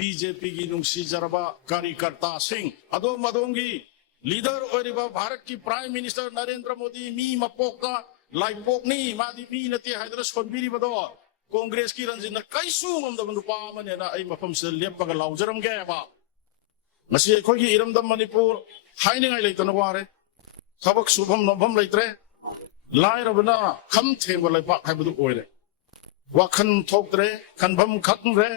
BJP की नुंसी जरबा कार्यकर्ता Singh अदोम अदोंगी leader ओरिबा Bharat की प्राइम मिनिस्टर नरेंद्र मोदी मी मपोका लाइपोकनी मादी मी नते हाइदर सोनबिरी बदो कांग्रेस की Ranjit कैसु ngamdaba nupa amane na ai mafam se leppaga laujaram ge ba masi ekhoi gi iramdam manipur hainingai leitana ware thabak subham nobham leitre lairabana kham themba leipa haibudu oire wakhan thoktre khanbam khakre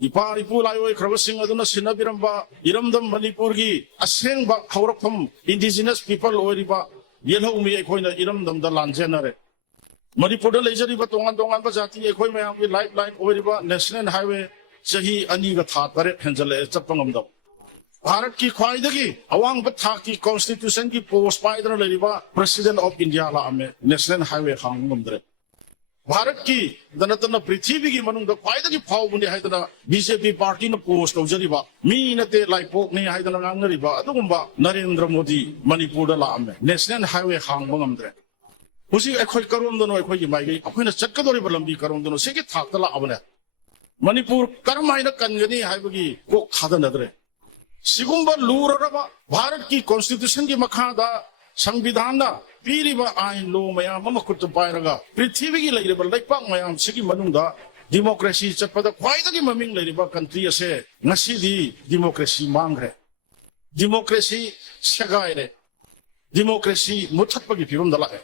ipa ipu laioi khrabasing aduna sinabiramba iramdam manipur gi asengba haurakpham indigenous people oiriba Yelhoumi Eikhoina Eramdamda Lanjennare Manipur leijariba tongan tongan ba jati ekhoi mayam ki Lifeline oiriba national highway Chahi ani ga tha tare henjale Chatpa Ngamdaba Bharat ki khwaidagi awang ba tha ki constitution ki post paidra leriba president of India la ame national highway khang ngamdre Bharat ki danatana prithvi ki manung da khwaidagi phawbuni haidana BJP party na post tawjariba mi nate laipok ni haidana ngangriba adugumba Narendra Modi Manipur da la ame national highway khang ngamdre Husi ekhoi karom dono ekhoi gi mai gai akhoina chatkadori balambi karom dono segi thakta la abane Manipur karmaina kangani haibagi kok khadanadre Sigumba luraraba Bharat ki constitution ki makhada संविधान पीरिबा आइन लो मयाम मकुट पायरगा पृथ्वी की लेरिबा लेपाक मयाम सिगी मनुंगदा democracy चटपदा ख्वाइदगी ममिंग लेरिबा country असे ngasiदी democracy मांगरे democracy सेगाइरे democracy मुथतपगी फिरम दलाए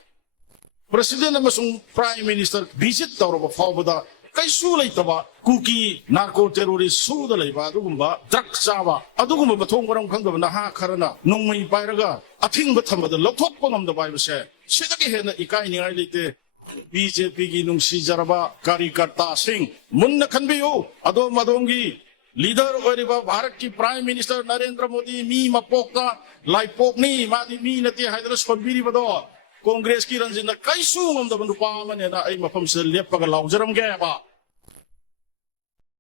प्रेसिडेंट अमसुंग प्राइम मिनिस्टर विजिट तौरबा फावबदा कैसु लेतबा कुकी नार्को टेररिस्ट सुदा लेबा अदुगुम्बा ड्रग चाबा अदुगुम्बा बथोंग बरम खंगदबा नहा खरना नोंमै पायरगा अथिंग थमबदा लथोकपा ngamdaba हाइबसे सिदगी हेना इकाइनिङाइ लेते BJP की नुंसी जरबा कार्यकर्ता सिंह मुन्न खनबियो अदोम अदोंगी लीडर ओरिबा भारत की प्राइम मिनिस्टर नरेंद्र मोदी मी मपोका लाइपोकनी मादी मी नते हाइदर सोनबिरी बदो कांग्रेस की Ranjit कैसु ngamdaba nupa amane na ai mafam se leppaga laujaram ge ba